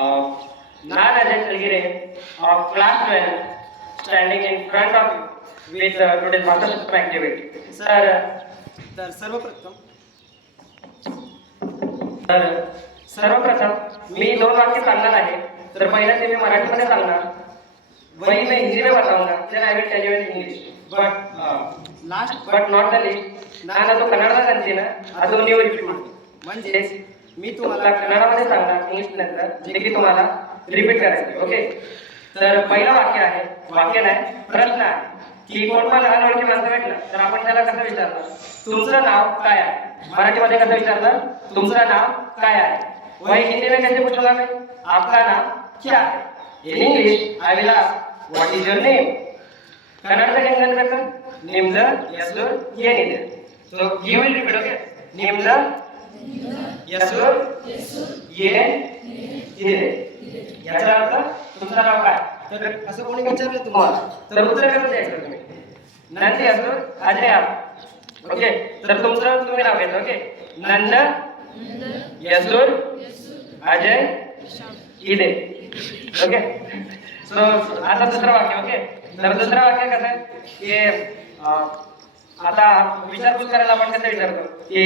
Nan Ajay Chalgire of class 12 standing in front of you with today's mastership activity. Sir, तर सर्वप्रथम तर सर्वप्रथम मी दोन वाक्य सांगणार आहे. तर पहिलं ते मी मराठीमध्ये सांगणार, वही मैं हिंदी में बताऊंगा, then I will tell you in English. But not the least, ನಾನು ಅದು ಕನ್ನಡದಾಗ ಅಂತೀನಿ, ಅದು ನೀವು रिपीट ಮಾಡಿ. म्हणजे मी तुम्हाला कन्नडमध्ये सांगणार इंग्लिश नंतर, जे की तुम्हाला रिपीट करायचं. ओके. तर पहिलं वाक्य आहे, वाक्य नाही प्रश्न आहे की कोण पण अनोळखी माणसं भेटलं तर आपण त्याला कसं विचारणार, तुमचं नाव काय आहे. मराठीमध्ये कसं विचारणार, तुमचं नाव काय आहे. वही हिंदी में कैसे पूछूंगा मैं, आपका नाम क्या है. In English I will ask what is your name. Kannada से ಹೆಂಗ್ ಅನ್ಬೇಕು, ನಿಮ್ದು ಹೆಸರು ಏನಿದೆ. So you will repeat. Okay. ನಿಮ್ದು ಹೆಸರು ಏನಿದೆ. याचा अर्थ तुमचं नाव काय. तर असं कोणी विचारलं तुम्हाला तर उत्तर कसं द्यायचं तुम्ही. ನಂದು ಹೆಸರು ಅಜಯ್ आप. ओके. तर तुमचं तुम्ही नाव घ्यायचं. ओके. ನಂದು ಹೆಸರು अजय इदे. ओके. सो आता दुसरं वाक्य. ओके. तर दुसरं वाक्य कसं आहे की आता विचारपूस करायला आपण कसं विचारतो की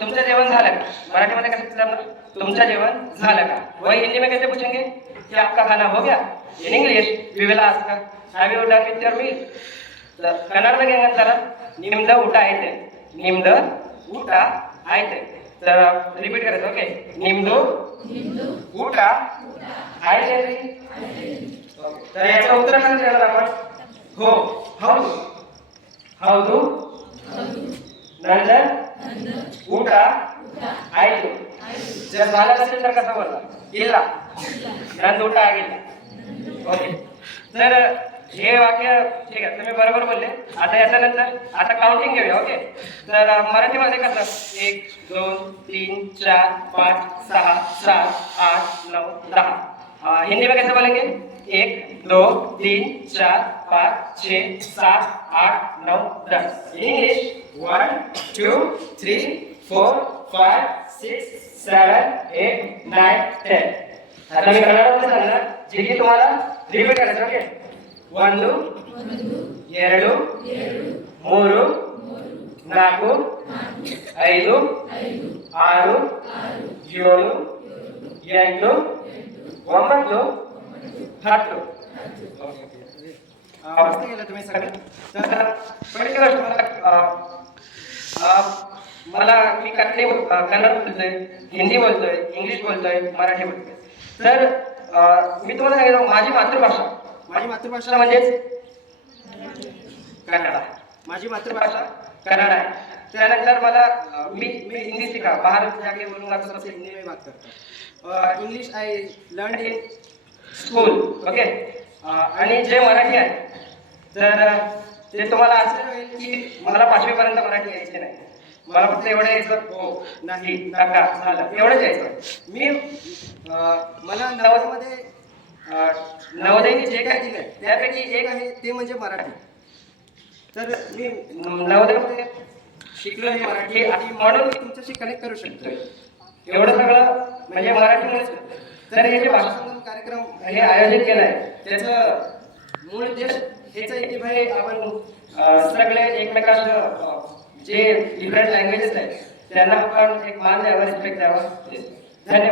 तुमचं जेवण झालं का. मराठीमध्ये कसं विचारणार, तुमचं जेवण झालं का. वही हिंदी में कैसे पूछेंगे कि आपका खाना हो गया. In English we will ask have you done with your meal. ಕನ್ನಡದಾಗ ಹೆಂಗಂತಾರ, ನಿಮ್ದು ಊಟ ಐತೆ. ನಿಮ್ದು ಊಟ ಐತೆ. तर रिपीट करायचं. ओके. निम्दू ಊಟ ಐತೆ ರೀ. तर याचं उत्तर कसं देणार आपण, हो ಹೌದು ಹೌದು ನಂದು ಊಟ ಆಯ್ತು. जर झालं नसेल तर कसं बोलणार, ಇಲ್ಲ ನಂದು ಊಟ ಆಗಿಲ್ಲ. ओके. तर हे वाक्य ठीक आहे, तुम्ही बरोबर बोलले. आता याच्यानंतर आता काउंटिंग घेऊया. ओके. तर मराठीमध्ये कसं 1 2 3 4 5 6 7 8 9 10. हिंदी में कैसे बोलेंगे, 1 2 3 4 5 6 7 8 9 10. इंग्लिश 1 2 3 4 5 6 7 8 9 10. आता मी कन्नडमध्ये सांगणार, जे की तुम्हाला रिपीट करायचं. ओके. 1 2 3 4 5 6 7 8 9 10. मस्त केलं तुम्ही सगळं. तर पहिली गोष्ट मला मी कन्नड बोलतोय, हिंदी बोलतोय, इंग्लिश बोलतोय, मराठी बोलतोय. तर मी तुम्हाला सांगितलं माझी मातृभाषा म्हणजेच कन्नड. माझी मातृभाषा कन्नड आहे. त्यानंतर मला मी हिंदी सीखा, बाहर जाके बोलूंगा तो सबसे हिंदी में बात करता. English I learn in school. Okay. आणि जे मराठी आहे तर ते तुम्हाला असं होईल की मला 5वी पर्यंत मराठी यायची नाही, मला फक्त एवढं यायचं, हो नाही काका झालं एवढंच यायचं. मी मला नवोदयने जे काय दिलं त्यापैकी एक आहे ते म्हणजे मराठी. तर मी नवोदयमध्ये शिकलो हे मराठी आणि म्हणून मी तुमच्याशी कनेक्ट करू शकतो. एवढं सगळं म्हणजे मराठीमुळेच. तर हे जे भाषा संगम कार्यक्रम हे आयोजित केलं आहे त्याचं मूळ उद्देश हेच आहे की भाई आपण सगळे एकमेकांना जे डिफरंट लँग्वेजेस आहेत त्यांना आपण एक मान द्यावा, रिस्पेक्ट द्यावा. धन्यवाद.